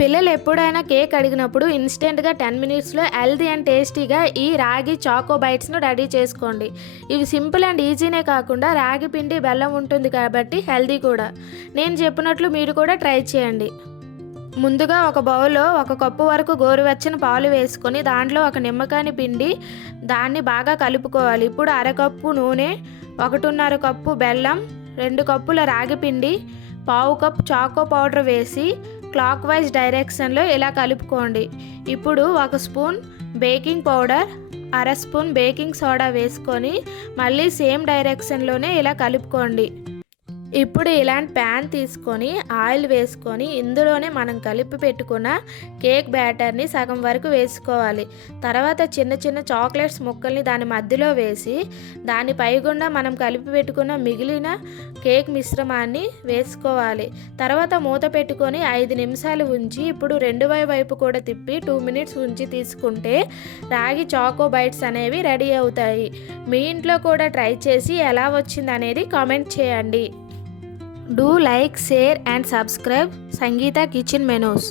పిల్లలు ఎప్పుడైనా కేక్ అడిగినప్పుడు ఇన్స్టెంట్గా 10 మినిట్స్లో హెల్తీ అండ్ టేస్టీగా ఈ రాగి చాకో బైట్స్ను రెడీ చేసుకోండి. ఇవి సింపుల్ అండ్ ఈజీనే కాకుండా రాగి పిండి బెల్లం ఉంటుంది కాబట్టి హెల్తీ కూడా. నేను చెప్పినట్లు మీరు కూడా ట్రై చేయండి. ముందుగా ఒక బౌల్లో 1 కప్పు వరకు గోరువెచ్చని పాలు వేసుకొని దాంట్లో 1 నిమ్మకాయని పిండి దాన్ని బాగా కలుపుకోవాలి. ఇప్పుడు అరకప్పు నూనె, 1.5 కప్పు బెల్లం, 2 కప్పుల రాగి పిండి, పావు కప్ చాకో పౌడర్ వేసి క్లాక్ వైజ్ డైరెక్షన్లో ఇలా కలుపుకోండి. ఇప్పుడు 1 స్పూన్ బేకింగ్ పౌడర్, అర స్పూన్ బేకింగ్ సోడా వేసుకొని మళ్ళీ సేమ్ డైరెక్షన్లోనే ఇలా కలుపుకోండి. ఇప్పుడు ఇలాంటి ప్యాన్ తీసుకొని ఆయిల్ వేసుకొని ఇందులోనే మనం కలిపి పెట్టుకున్న కేక్ బ్యాటర్ని సగం వరకు వేసుకోవాలి. తర్వాత చిన్న చిన్న చాక్లెట్స్ ముక్కల్ని దాని మధ్యలో వేసి దాని పైగుండా మనం కలిపి పెట్టుకున్న మిగిలిన కేక్ మిశ్రమాన్ని వేసుకోవాలి. తర్వాత మూత పెట్టుకొని 5 నిమిషాలు ఉంచి ఇప్పుడు రెండవ వైపు కూడా తిప్పి 2 మినిట్స్ ఉంచి తీసుకుంటే రాగి చాకో బైట్స్ అనేవి రెడీ అవుతాయి. మీ ఇంట్లో కూడా ట్రై చేసి ఎలా వచ్చింది అనేది కామెంట్ చేయండి. Do like, share and subscribe Sangeeta Kitchen Menus.